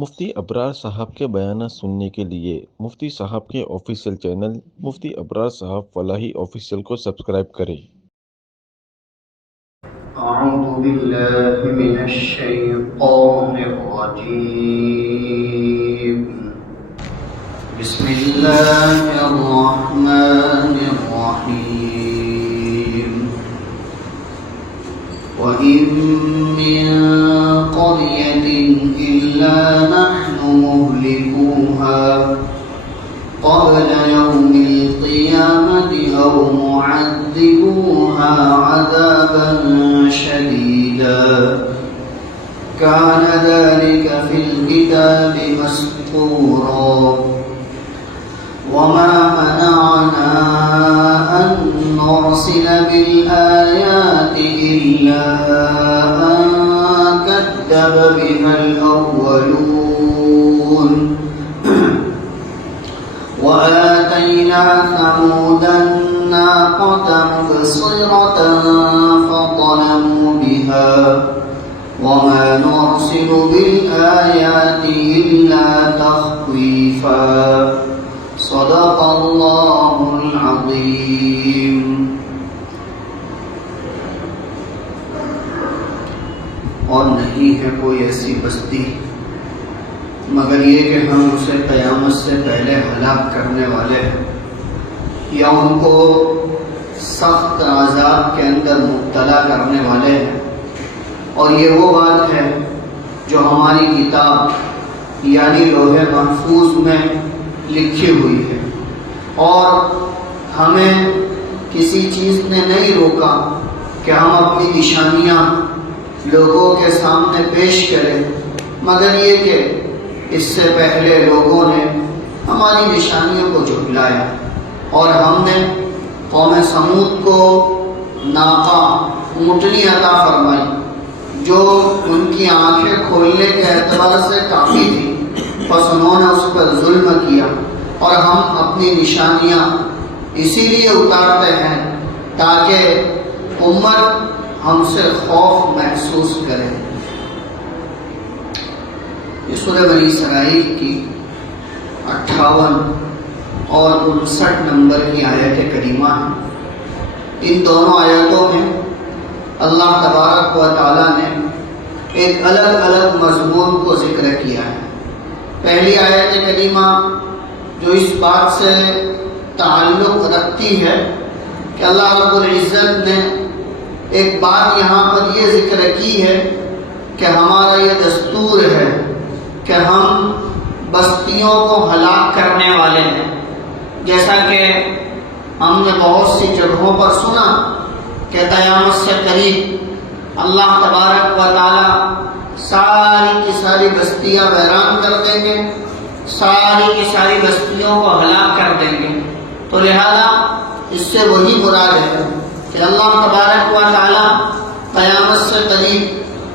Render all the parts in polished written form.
مفتی ابرار صاحب کے بیانات سننے کے لیے مفتی صاحب کے آفیشیل چینل مفتی ابرار صاحب فلاحی آفیشیل کو سبسکرائب کریں۔ اعوذ باللہ من الشیطان الرجیم بسم اللہ الرحمن الرحیم وَإِن مِّن قَرْيَةٍ إِلَّا نَحْنُ مُهْلِكُوهَا قبل يوم القيامة أو معذبوها عذابا شديدا كان ذلك في الكتاب مسطورا وما منعنا أن نرسل بالآيات إلا أن كذب بها الأولون وآتينا ثمود الناقة مبصرة فظلموا بها وما نرسل بالآيات إلا تخويفا صدق الله العظيم۔ اور نہیں ہے کوئی ایسی بستی مگر یہ کہ ہم اسے قیامت سے پہلے ہلاک کرنے والے ہیں یا ان کو سخت عذاب کے اندر مبتلا کرنے والے ہیں، اور یہ وہ بات ہے جو ہماری کتاب یعنی لوح محفوظ میں لکھی ہوئی ہے، اور ہمیں کسی چیز نے نہیں روکا کہ ہم اپنی نشانیاں لوگوں کے سامنے پیش کریں، مگر یہ کہ اس سے پہلے لوگوں نے ہماری نشانیوں کو جھٹلایا، اور ہم نے قوم سمود کو ناقہ اونٹنی عطا فرمائی جو ان کی آنکھیں کھولنے کے اعتبار سے کافی تھی، بس انہوں نے اس پر ظلم کیا، اور ہم اپنی نشانیاں اسی لیے اتارتے ہیں تاکہ امت ہم سے خوف محسوس کرے۔ یہ سورہ بنی اسرائیل کی 58 اور 59 نمبر کی آیت کریمہ ہے۔ ان دونوں آیتوں میں اللہ تبارک و تعالیٰ نے ایک الگ الگ مضمون کو ذکر کیا ہے۔ پہلی آیت کریمہ جو اس بات سے تعلق رکھتی ہے کہ اللہ رب العزت نے ایک بات یہاں پر یہ ذکر کی ہے کہ ہمارا یہ دستور ہے کہ ہم بستیوں کو ہلاک کرنے والے ہیں، جیسا کہ ہم نے بہت سی جگہوں پر سنا کہ قیامت سے قریب اللہ تبارک و تعالی ساری کی ساری بستیاں ویران کر دیں گے، ساری کی ساری بستیوں کو ہلاک کر دیں گے۔ تو لہذا اس سے وہی مراد ہے کہ اللہ تبارک و تعالی قیامت سے قریب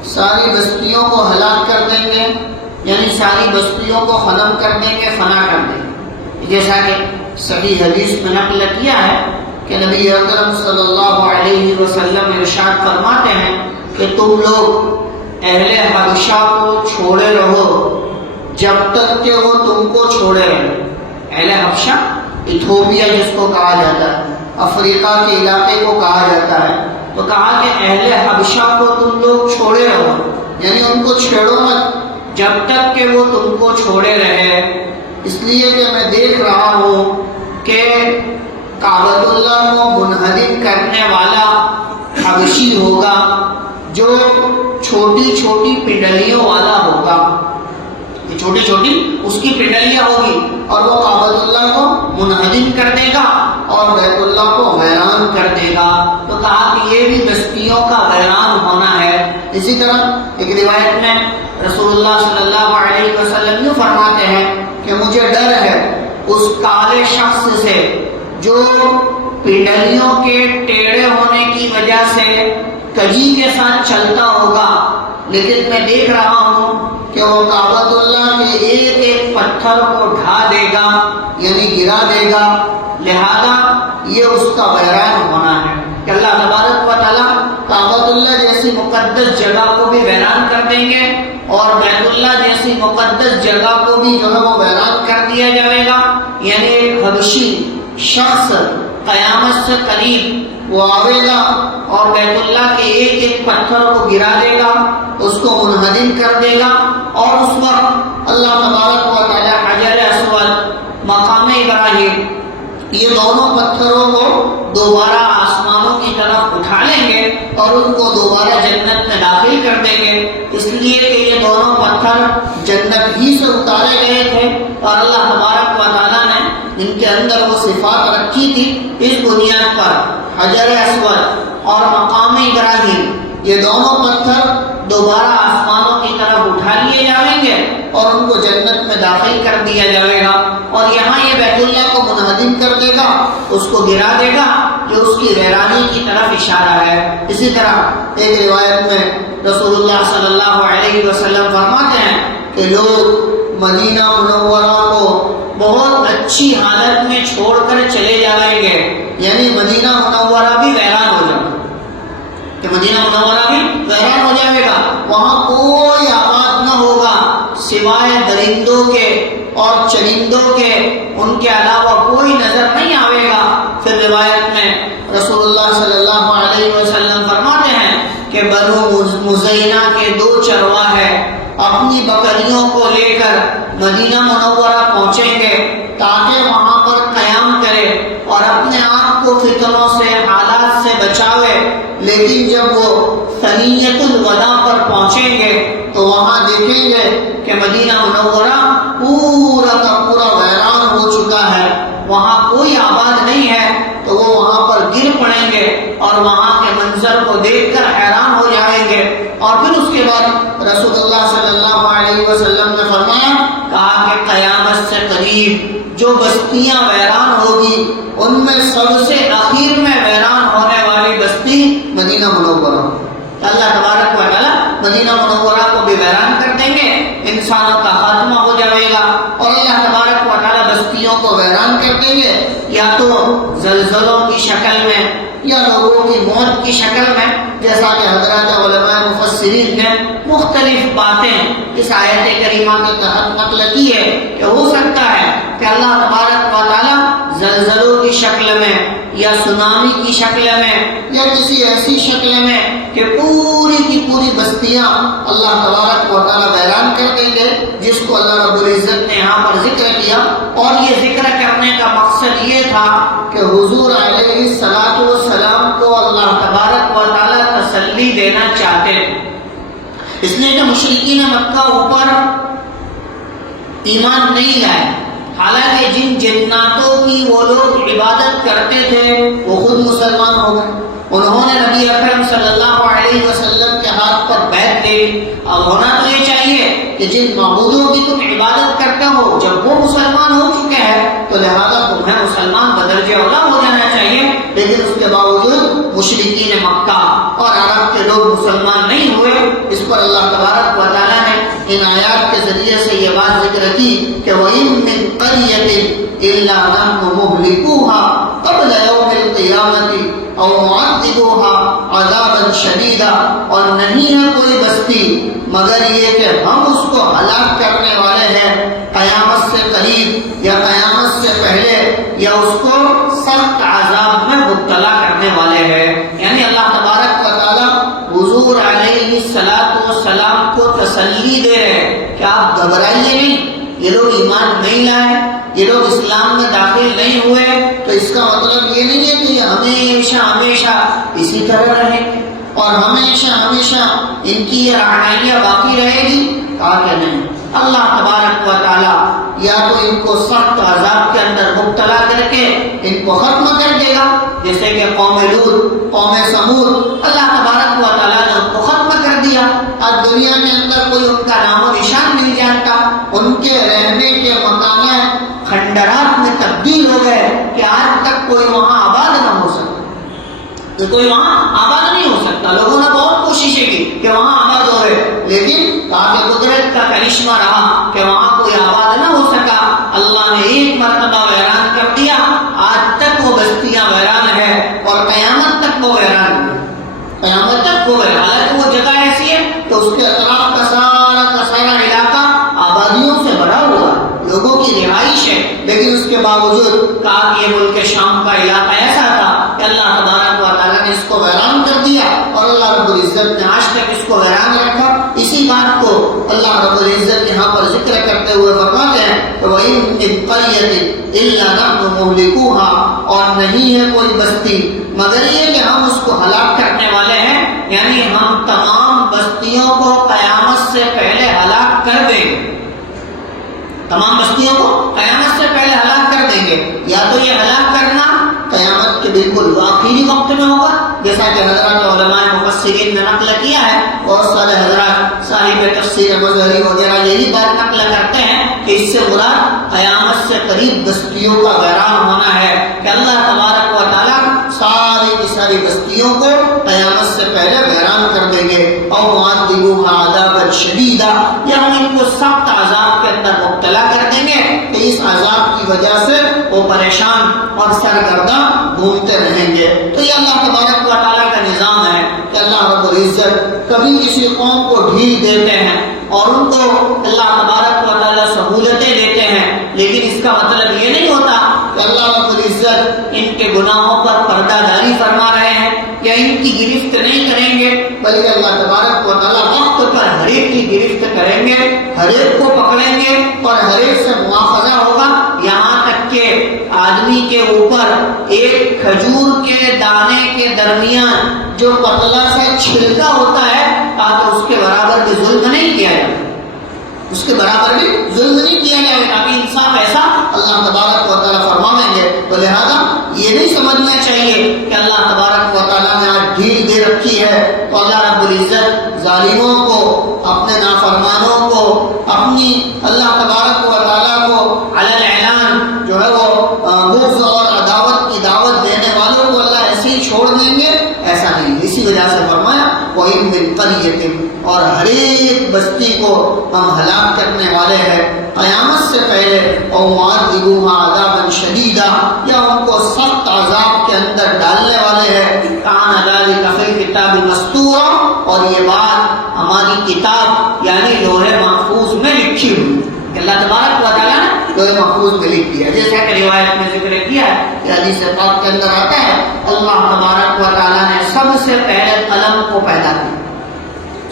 ساری بستیوں کو ہلاک کر دیں گے، یعنی ساری بستیوں کو ختم کر دیں گے، فنا کر دیں گے، جیسا کہ صحیح حدیث میں نقل کیا ہے کہ نبی اکرم صلی اللہ علیہ وسلم ارشاد فرماتے ہیں کہ تم لوگ اہل حبشہ کو چھوڑے رہو جب تک کہ وہ تم کو چھوڑے رہے۔ اہل حبشہ ایتھوپیا جس کو کہا جاتا ہے، افریقہ کے علاقے کو کہا جاتا ہے، تو کہا کہ اہل حبشہ کو تم لوگ چھوڑے رہو، یعنی ان کو چھیڑو مت جب تک کہ وہ تم کو چھوڑے رہے، اس لیے کہ میں دیکھ رہا ہوں کہ کعبۃ اللہ کو منہدم کرنے والا حبشی ہوگا جو چھوٹی چھوٹی پنڈلیوں والا ہوگا، چھوٹی چھوٹی اس کی پنڈلیاں ہوگی، اور وہ کعبۃ اللہ کو منہدم کر دے گا اور بیت اللہ کو ویران کر دے گا۔ تو کہا کہ یہ بھی بستیوں کا ویران ہونا ہے۔ اسی طرح ایک روایت میں رسول اللہ صلی اللہ علیہ وسلم یوں فرماتے ہیں کہ مجھے ڈر ہے اس کالے شخص سے جو پنڈلیوں کے ٹیڑھے ہونے کی وجہ سے کجی کے ساتھ چلتا ہوگا، لیکن میں دیکھ رہا ہوں کہ وہ کعبۃ اللہ کے ایک ایک پتھر کو ڈھا دے گا، یعنی گرا دے گا، لہذا یہ اس کا ویران ہونا ہے کہ اللہ تبارک و تعالیٰ کعبۃ اللہ جیسی مقدس جگہ کو بھی ویران کر دیں گے، اور بیت اللہ جیسی مقدس دیا جائے گا، یعنی ایک حبشی شخص قیامت سے قریب وہ آئے گا اور بیت اللہ کے ایک ایک پتھر کو گرا دے گا، اس کو منہدم کر دے گا، اور اس وقت اللہ تبارک و تعالی حجر اسود، مقام ابراہیم، یہ دونوں پتھروں کو دوبارہ آسمانوں کی طرف اٹھا لیں گے اور ان کو دوبارہ جنت میں داخل کر دیں گے، اس لیے کہ یہ دونوں پتھر جنت ہی سے اتارے گئے تھے اور اللہ تبارک و تعالیٰ نے ان کے اندر وہ صفات رکھی تھی۔ اس بنیاد پر حجر اسود اور مقام ابراہیم، یہ دونوں پتھر دوبارہ آسمانوں کی طرف اٹھا لیے جائیں گے اور ان کو جنت میں داخل کر دیا جائے گا، اور یہاں یہ بیت اللہ کو منہدم کر دے گا، اس کو گرا دے گا، جو اس کی ویرانی کی طرف اشارہ ہے۔ اسی طرح ایک روایت میں رسول اللہ صلی اللہ علیہ وسلم فرماتے ہیں کہ لوگ مدینہ منورہ کو بہت اچھی حالت میں چھوڑ کر چلے جائیں گے، یعنی مدینہ منورہ بھی ویران ہو جائے گا، کہ مدینہ منورہ بھی ویران ہو جائے گا، وہاں کوئی آباد نہ ہوگا سوائے درندوں کے اور چرندوں کے، ان کے علاوہ کوئی نظر نہیں آئے گا۔ پھر روایت میں رسول اللہ صلی اللہ علیہ وسلم فرماتے ہیں کہ بنو مزینہ کے 2 چرواہے اپنی بکریوں کو لے کر مدینہ منورہ پہنچیں گے تاکہ وہاں پر قیام کرے اور اپنے آپ کو فتنوں سے، حالات سے بچاوے، لیکن جب وہ ثنیۃ الوداع پر پہنچیں گے تو وہاں دیکھیں گے کہ مدینہ منورہ پورا کا پورا ویران ہو چکا ہے، وہاں کوئی آباد نہیں ہے، تو وہ وہاں پر گر پڑیں گے اور وہاں کے منظر کو دیکھ کر حیران ہو جائیں گے۔ اور پھر اس کے بعد رسول اللہ صلی اللہ علیہ وسلم نے فرمایا، کہا کہ قیامت سے قریب جو بستیاں ویران ہوگی ان میں سب سے اخیر میں ویران ہونے والی بستی مدینہ منورہ، اللہ تبارک و تعالی مدینہ منورہ کو بھی ویران کر دیں گے، انسانوں کا خاتمہ ہو جائے گا، اور اللہ تبارک و تعالی بستیوں کو ویران کر دیں گے، یا تو زلزلوں کی شکل میں یا لوگوں کی موت کی شکل میں، جیسا کہ حضرات علماء مفسرین نے مختلف باتیں اس آیت کریمہ کے تحت نقل کی ہے کہ ہو سکتا ہے کہ اللہ تبارک و تعالی زلزلوں کی شکل میں یا سونامی کی شکل میں یا کسی ایسی شکل میں کہ پوری کی پوری بستیاں اللہ تبارک و تعالی ویران کر دیں گے، جس کو اللہ رب العزت نے یہاں پر ذکر کیا، اور یہ ذکر کرنے کا مقصد یہ تھا کہ حضور علیہ السلام کو اللہ تبارک و تعالی تسلی دینا چاہتے ہیں، اس لیے کہ مشرکین مکہ اوپر ایمان نہیں لائے، حالانکہ جن جناتوں کی وہ لوگ عبادت کرتے تھے وہ خود مسلمان ہو گئے، انہوں نے نبی اکرم صلی اللہ علیہ وسلم کے ہاتھ پر بیعت لے لی۔ اب ہونا تو یہ چاہیے کہ جن معبودوں کی تم عبادت کرتے ہو جب وہ مسلمان ہو چکے ہیں تو لہذا تمہیں مسلمان بدرجہ اولا ہو جانا چاہیے، لیکن اس کے باوجود مشرکین مکہ اور عرب کے لوگ مسلمان نہیں ہوئے۔ اس پر اللہ تبارک و تعالیٰ نے ان آیات کے ذریعے سے یہ بات ذکر کی کہ وَإِن مِّن قَرْيَةٍ إِلَّا نَحْنُ مُهْلِكُوهَا قَبْلَ يَوْمِ الْقِيَامَةِ أَوْ مُعَذِّبُوهَا عَذَابًا شَدِيدًا، اور نہیں ہے کوئی بستی مگر یہ کہ ہم اس کو ہلاک کرنے والے ہیں قیامت سے قریب یا قیامت سے پہلے، یا اس کو سخت عذاب میں مبتلا کرنے والے ہیں۔ یعنی اللہ تبارک و تعالیٰ حضور علیہ السلام کو تسلی دے رہے کہ آپ گھبرائیے نہیں، یہ لوگ ایمان نہیں لائے، یہ لوگ اسلام میں داخل نہیں ہوئے، تو اس کا مطلب یہ نہیں ہے کہ ہمیشہ ہمیشہ اسی طرح رہیں گے اور ہمیشہ ہمیشہ ان کی یہ رہنمائیاں باقی رہے گی، کہا کہ نہیں، اللہ تبارک و تعالیٰ یا تو ان کو سخت عذاب کے اندر مبتلا کر کے ان کو ختم کر دے گا، جیسے کہ قوم لوط، قوم سمود، اللہ تبارک و تعالیٰ نے ان کو ختم کر دیا، آج دنیا کے اندر کوئی ان کا نام و نشان نہیں جانتا، ان کے رہنے کے مکانات کھنڈرات میں تبدیل ہو گئے کہ آج تک کوئی وہاں آباد نہ ہو سکتا، کہ کوئی وہاں آباد نہیں ہو سکتا۔ لوگوں نے بہت کوششیں کی کہ وہاں آباد ہو رہے، لیکن تاکہ قدرت کا کرشمہ رہا کہ وہاں کوئی آباد نہ ہو سکا، اللہ نے ایک مرتبہ ویران کر دیا، آج تک وہ بستیاں ویران ہے اور قیامت تک وہ ویران ہے، قیامت تک وہ ویران۔ حالانکہ وہ جگہ ایسی ہے کہ اس کے اطراف کا سارا علاقہ آبادیوں سے بھرا ہوا ہے، لوگوں کی رہائش ہے، باوجود کہا کہ یہ ملک شام کا علاقہ ایسا تھا کہ اللہ تبارک و تعالیٰ نے اس کو ویران کر دیا اور اللہ رب العزت نے آج تک اس کو ویران رکھا. اسی بات کو اللہ رب العزت یہاں پر ذکر کرتے ہوئے فرماتے ہیں کہ وَإِن مِّن قَرْيَةٍ إِلَّا نَحْنُ مُهْلِكُوهَا، اور نہیں ہے کوئی بستی مگر یہ کہ ہم اس کو ہلاک کرنے والے ہیں. یعنی ہم تمام بستیوں کو قیامت سے پہلے ہلاک کر دیں گے. تمام بستیوں کو قیامت سے پہلے ہلاک کر دیں گے. یا تو یہ ہلاک کرنا قیامت کے بالکل آخری وقت میں ہوگا، جیسا کہ حضرات علماء مفسرین نے نقل کیا ہے. بہت سارے حضرات صاحب تفسیر مظہری وغیرہ یہی بات نقل کرتے ہیں کہ اس سے مراد قیامت سے قریب بستیوں کا ویران ہونا ہے، کہ اللہ تبارک و تعالیٰ ساری کی ساری بستیوں کو قیامت سے پہلے ویران کر دیں گے. اور معذبوها عذابا شدیدا، یا ہم ان کو سخت عذاب کے اندر مبتلا کر دیں گے کہ اس عذاب کی وجہ سے وہ پریشان اور سرگرداں گھومتے رہیں گے. تو یہ اللہ تبارک و تعالیٰ کا نظام ہے کہ اللہ رب العزت کبھی کسی قوم کو ڈھیل دیتے ہیں اور ان کو اللہ تبارک و تعالیٰ سہولتیں دیتے ہیں، لیکن اس کا مطلب یہ نہیں ہوتا کہ اللہ رب العزت ان کے گناہوں پر پردہ داری فرما رہے ہیں یا ان کی گرفت نہیں کریں گے، بلکہ اللہ تبارک و تعالیٰ وقت پر ہر ایک کی گرفت کریں گے، ہر ایک کو پکڑیں گے اور ہر ایک سے مواخذہ ہوگا. یہاں تک کہ آدمی کے اوپر ایک کھجور کے دانے کے درمیان جو پتلا سا چھلکا ہوتا ہے تاکہ اس کے برابر بھی ظلم نہیں کیا جائے، اس کے برابر بھی ظلم نہیں کیا جائے، تاکہ انصاف ایسا اللہ تبارک و تعالیٰ فرمائیں گے. تو لہذا یہ نہیں سمجھنا چاہیے کہ اللہ تبارک و تعالیٰ نے آج ڈھیل دے رکھی ہے تو اللہ رب العزت ظالموں کو، اپنے نافرمانوں کو، اپنی اللہ تبارک و تعالیٰ کو علی الاعلان جو ہے وہ بغض اور عداوت کی دعوت دینے والوں کو اللہ ایسے ہی چھوڑ دیں گے، ایسا نہیں. اسی وجہ سے فرمایا وَإِن مِّن قَرْيَةٍ، اور ہر ایک بستی کو ہم ہلاک کرنے والے ہیں قیامت سے پہلے. اور مُعَذِّبُوهَا عَذَابًا شَدِيدًا، یا ان کو سخت عذاب کے اندر ڈالنے والے ہیں. كَانَ ذَلِكَ فِي الْكِتَابِ مَسْطُورًا، اور یہ بات ہماری کتاب یعنی لوح محفوظ میں لکھی ہوئی. اللہ تبارک و تعالیٰ نے لوح محفوظ میں لکھ دیا، جیسا کہ روایت میں ذکر کیا ہے کہ حدیث پاک کے اندر آتا ہے اللہ تبارک و تعالیٰ نے سب سے پہلے قلم کو پیدا کیا.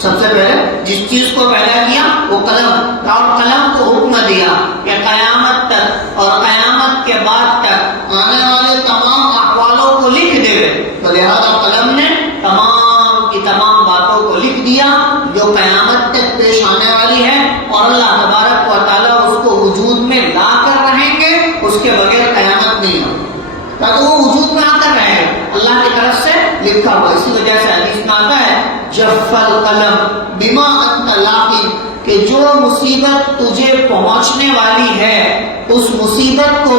سب سے پہلے جس چیز کو پیدا کیا وہ قلم، اور قلم کو حکم دیا کہ قیامت تک اور قیامت کے بعد تک آنے والے تمام احوالوں کو لکھ دے. تو لہذا قلم نے تمام کی تمام باتوں کو لکھ دیا جو قیامت تک پیش آنے والی ہے، اور اللہ تبارک و تعالیٰ اس کو وجود میں لا کر رہیں گے، اس کے بغیر قیامت نہیں ہوگی، تاکہ وہ وجود میں آ کر رہے گا اللہ کی طرف سے لکھا ہوا. اسی وجہ سے حدیث میں آتا ہے جف القلم بما انت لاقٍ، کہ جو مصیبت تجھے پہنچنے والی ہے اس مصیبت کو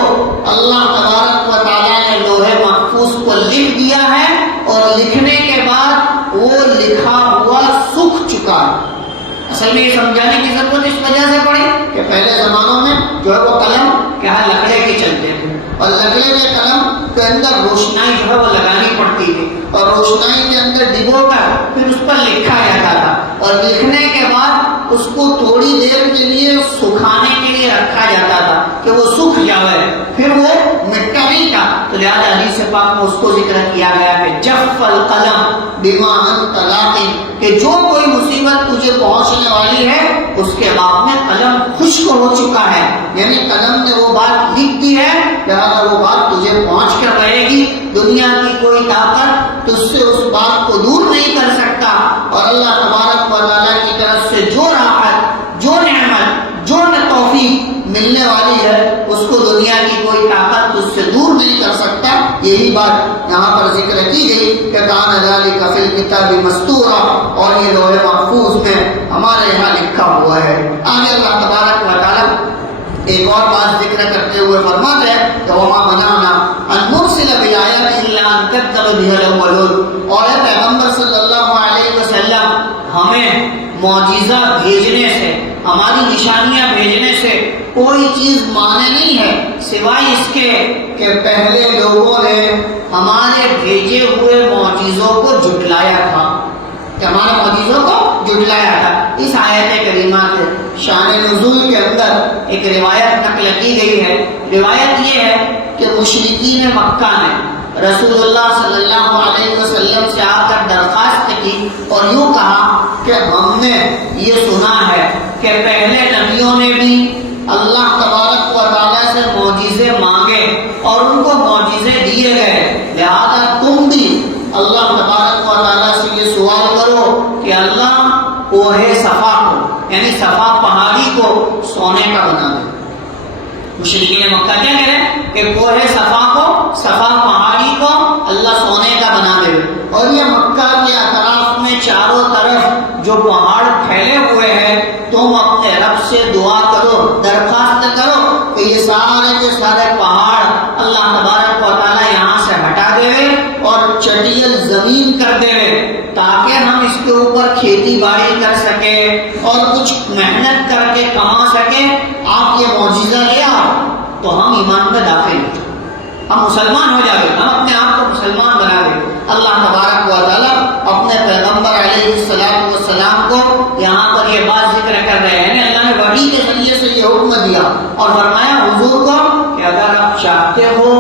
اللہ تبارک و تعالیٰ نے لوح محفوظ کو لکھ دیا ہے، اور لکھنے کے بعد وہ لکھا ہوا سوکھ چکا ہے. اصل میں یہ سمجھانے کی ضرورت اس وجہ سے پڑی کہ پہلے زمانوں میں جو ہے وہ قلم کیا لکڑے کے چلتے تھے، اور لکڑے کے قلم کے اندر روشنائی جو ہے وہ لگانی پڑتی تھی، اور روشنائی کے اندر ڈبو کر پھر اس پر لکھا جاتا تھا، اور لکھنے کے بعد اس کو تھوڑی دیر کے لیے سکھانے کے لیے رکھا جاتا تھا کہ وہ سوکھ جائے، پھر وہ مٹا نہیں تھا. تو لہٰذا حدیث پاک میں اس کو ذکر کیا گیا کہ جف القلم بما انت لاقٍ، کہ جو کوئی مصیبت تجھے پہنچنے والی ہے اس کے بعد میں قلم خشک ہو چکا ہے، یعنی قلم نے وہ بات لکھ دی ہے، لہٰذا وہ بات تجھے پہنچ کر رہے گی. دنیا کی کوئی طاقت تجھ سے اس بات کو دور نہیں کر سکتا، اور اللہ تبارک و تعالیٰ کی طرف سے جو راحت، جو نعمت، جو توفیق ملنے والی ہے اس کو دنیا کی کوئی طاقت اس سے دور نہیں کر سکتا. یہی بات یہاں پر ذکر کی گئی کہ کان ذالک فی الکتاب مسطورا، اور یہ لوح محفوظ میں ہمارے یہاں لکھا ہوا ہے. آگے اللہ تبارک و تعالیٰ ایک اور بات ذکر کرتے ہوئے فرماتے ہیں کہ وما منعنا ان نرسل بالآیات الا ان کذب بها الاولون، اور اے پیغمبر صلی اللہ علیہ وسلم ہمیں معجزہ بھیجنے سے، ہماری نشانیاں بھیجنے سے کوئی چیز مانے نہیں ہے سوائے اس کے کہ پہلے لوگوں نے ہمارے بھیجے ہوئے معجزوں کو جھٹلایا تھا، کہ ہمارے معجزوں کو جھٹلایا تھا. اس آیت کریمہ کے شان نزول کے اندر ایک روایت نقل کی گئی ہے. روایت یہ ہے مشرکین مکہ نے رسول اللہ صلی اللہ علیہ وسلم سے آ کر درخواست کی اور یوں کہا کہ ہم نے یہ سنا ہے کہ پہلے نبیوں نے بھی اللہ تبارک و تعالیٰ سے معجزے مانگے اور ان کو معجزے دیے گئے، لہذا تم بھی اللہ تبارک و تعالیٰ سے یہ سوال کرو کہ اللہ کوہ صفا کو یعنی صفا پہاڑی کو سونے کا بنا دے۔ مشرکین مکہ کیا کہہ رہے ہیں کہ کوہ صفا کو، صفا پہاڑی کو اللہ سونے کا بنا دے، اور یہ مکہ کے اطراف میں چاروں طرف جو پہاڑ پھیلے ہوئے ہیں تم اپنے رب سے دعا کرو، درخواست کرو کہ یہ سارے کے سارے پہاڑ اللہ تبارک و تعالیٰ یہاں سے ہٹا دے اور چٹیل زمین کر دے تاکہ ہم اس کے اوپر کھیتی باڑی کر سکے اور کچھ محنت کر کے کما سکے۔ آپ یہ معجزہ لے آؤ تو ہم ایمان میں داخل ہو جائیں، ہم مسلمان ہو جائیں، ہم اپنے آپ کو مسلمان بنا دیں۔ اللہ تبارک و تعالیٰ اپنے پیغمبر علیہ السلام کو یہاں پر یہ بات ذکر کر رہے ہیں، اللہ نے وحی کے ذریعے سے یہ حکم دیا اور فرمایا حضور کو کہ اگر آپ چاہتے ہو،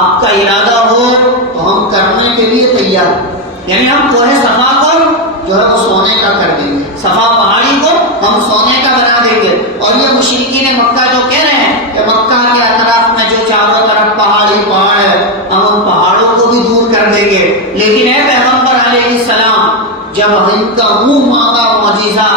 آپ کا ارادہ ہو تو ہم کرنے کے لیے تیار ہیں، یعنی ہم کوہ صفا کو جو ہے وہ سونے کا کر دیں گے، صفا پہاڑی کو ہم سونے کا بنا دیں گے۔ اور یہ مشرکین مکہ جو کہہ رہے ہیں کہ مکہ کے اطراف میں جو چاروں طرف پہاڑی پہاڑ ہے ہم ان پہاڑوں کو بھی دور کر دیں گے، لیکن اے پیغمبر علیہ السلام جب ان کا منہ مانگا معجزہ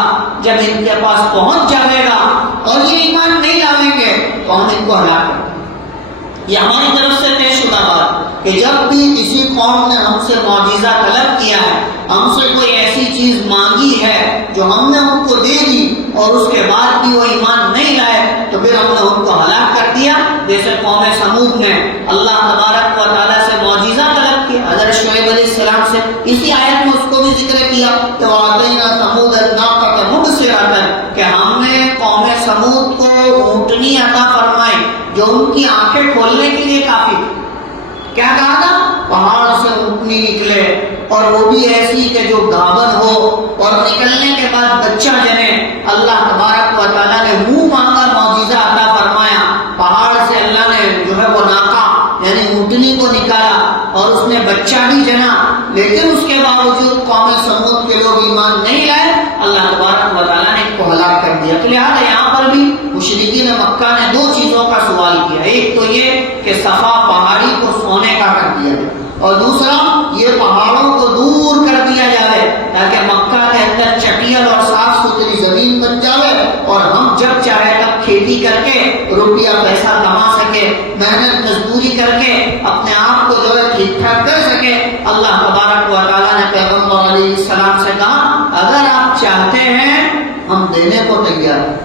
جب ان کے پاس پہنچ جائے گا اور یہ ایمان نہیں لاویں گے تو ہم ان کو ہلاک کر دیں گے۔ یہ ہماری طرف سے طے شدہ بات کہ جب بھی کسی قوم نے ہم سے معجزہ طلب کیا ہے، ہم سے کوئی ایسی چیز مانگی ہے جو ہم نے ان کو دے دی اور اس کے بعد بھی وہ ایمان نہیں لائے تو پھر ہم نے ان کو ہلاک کر دیا۔ جیسے قوم سمود نے اللہ تبارک و تعالیٰ سے معجزہ طلب کیا، حضرت شعیب علیہ السلام سے، اسی آیت میں اس کو بھی ذکر کیا کہ وَآتَيْنَا ثَمُودَ النَّاقَةَ مُبْصِرَةً کہ ہم نے قوم سمود کو اونٹنی عطا فرمائی جو ان کی آنکھیں کھولنے کے لیے کافی تھی۔ کیا کہا تھا؟ پہاڑ سے اونٹنی نکلے اور وہ بھی ایسی کہ جو گابن ہو اور نکلنے کے بعد بچہ جنے۔ اللہ تبارک و تعالیٰ نے منہ مانگا معجزہ عطا فرمایا، پہاڑ سے اللہ نے جو ہے وہ ناقہ یعنی اونٹنی کو نکالا اور اس نے بچہ بھی جنا، لیکن اس کے باوجود قوم سمود کے لوگ ایمان نہیں لائے، اللہ تبارک و تعالیٰ نے ان کو ہلاک کر دیا۔ تو لہٰذا یہاں پر بھی مشرکین مکہ نے دو چیزوں کا سوال کیا، ایک تو یہ کہ صفا پہاڑی کو سونے کا کر دیا جائے اور دوسرا یہ پہاڑوں کو دور کر دیا جائے تاکہ مکہ کے اندر چٹیل اور صاف ستھری زمین بن جائے اور ہم جب چاہے تب کھیتی کر کے روپیہ پیسہ کما سکے، محنت مزدوری کر کے اپنے آپ کو جو ہے ٹھیک ٹھاک کر سکے۔ اللہ تبارک و تعالیٰ نے پیغمبر علیہ السلام سے کہا اگر آپ چاہتے ہیں ہم دینے کو تیار ہیں،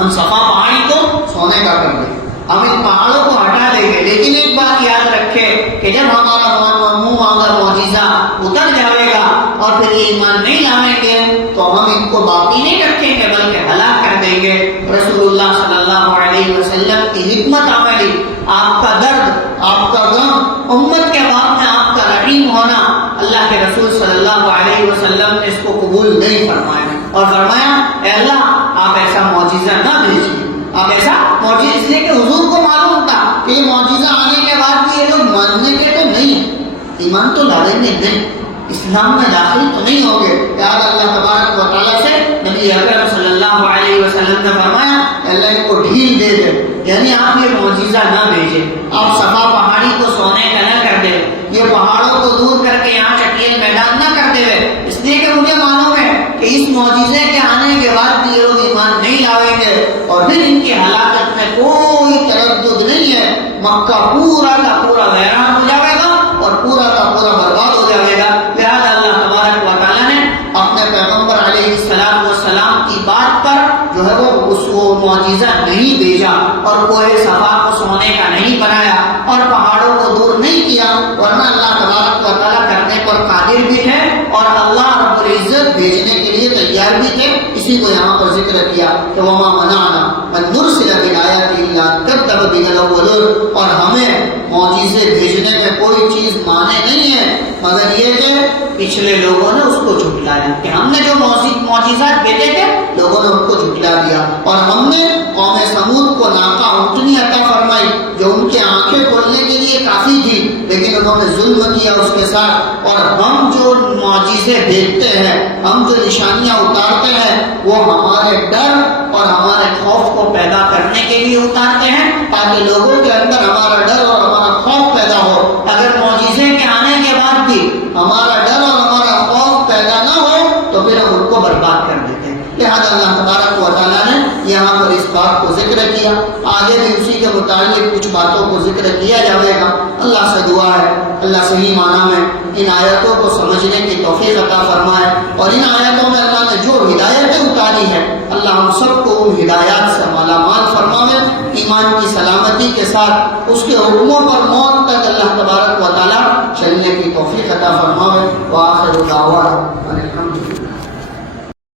ہم صفا پہاڑی کو سونے کا کر دیں، ہم ان پہاڑوں کو ہٹا دیں گے، لیکن ایک بات یاد رکھے کہ جب ہمارا منہ مانگا معجزہ اتر جائے گا اور پھر یہ ایمان نہیں لائیں گے تو ہم ان کو باقی نہیں رکھیں گے بلکہ ہلاک کر دیں گے۔ رسول اللہ صلی اللہ علیہ وسلم کی حکمت عملی، آپ کا درد، آپ کا غم، امت کے بعد میں آپ کا رحیم ہونا، اللہ کے رسول صلی اللہ علیہ وسلم نے اس کو قبول نہیں فرمایا اور فرمایا اے اللہ آپ ایسا معجزہ نہ بھیجیے، آپ ایسا معجزہ، اس لیے کہ حضور کو معلوم تھا کہ یہ معجزہ آنے کے بعد بھی یہ لوگ ماننے کے تو نہیں، ایمان تو لائیں گے نہیں، اسلام میں داخل تو نہیں ہوں گے۔ یاد اللہ تبارک و تعالیٰ سے نبی اکرم صلی اللہ علیہ وسلم نے فرمایا اللہ ان کو ڈھیل دے دے، یعنی آپ یہ معجزہ نہ بھیجیں، آپ صفا پہاڑی کو سونے کا نہ کر دیں، یہ پہاڑوں کو دور کر کے یہاں چٹیل میدان نہ کر دے، اس لیے کہ مجھے معلوم ہے کہ اس معجزے کے آنے کے بعد بھی یہ لوگ ایمان نہیں لاویں گے اور پھر ان کی ہلاکت میں کوئی تردد نہیں ہے، مکہ پورا کا پورا ویران ہو جائے گا اور پورا کا پورا برباد ہو جائے گا۔ لہٰذا اللہ تبارک و تعالیٰ نے اپنے پیغمبر علیہ السلام کی بات پر جو ہے وہ معجزہ نہیں بھیجا اور کوہ صفا کو سونے کا نہیں بنایا اور پہاڑوں کو دور نہیں کیا، ورنہ اللہ تبارک و تعالیٰ کرنے پر قادر بھی ہے اور اللہ رب العزت بھیجنے کے لیے تیار بھی تھے۔ اسی کو یہاں پر ذکر کیا کہ وما منعنا ان نرسل بالآیات الا کذب بها الاولون، اور ہمیں معجزے بھیجنے میں کوئی چیز مانے نہیں ہے مگر یہ کہ پچھلے لوگوں نے اس کو جھٹلایا، کہ ہم نے جو معجزات بھیجے تھے لوگوں نے ان کو جھٹلا دیا، اور ہم نے قوم سمود کو ناقہ اونٹنی عطا فرمائی جو ان کی آنکھیں کھولنے کے لیے کافی تھی، لیکن انہوں نے ظلم کیا اس کے ساتھ. اور ہم جو معجزے دیکھتے ہیں، ہم جو نشانیاں اتارتے ہیں، وہ ہمارے ڈر اور ہمارے خوف کو پیدا کرنے کے لیے اتارتے ہیں، تاکہ لوگوں کے اندر ہمارا ڈر اور ہمارا خوف پیدا ہو. اگر معجزے کے آنے کے بعد بھی ہمارا ڈر اور ہمارا خوف پیدا نہ ہو تو پھر ہم ان کو برباد کر دیتے ہیں. لہٰذا اللہ تبارک و تعالیٰ نے یہاں پر اس بات کو ذکر کیا. آگے بھی اسی کے متعلق کچھ باتوں کو ذکر کیا جائے گا. اللہ سے دعا ہے اللہ صحیح معنی میں ان آیتوں کو سمجھنے کی توفیق عطا فرمائے، اور ان آیتوں میں اللہ نے جو ہدایتیں اتاری ہیں اللہ ہم سب کو ان ہدایات سے مالا مال فرمائے، ایمان کی سلامتی کے ساتھ اس کے حکموں پر موت تک اللہ تبارک و تعالیٰ چلنے کی توفیق عطا فرمائے. وآخر دعوانا الحمدللہ.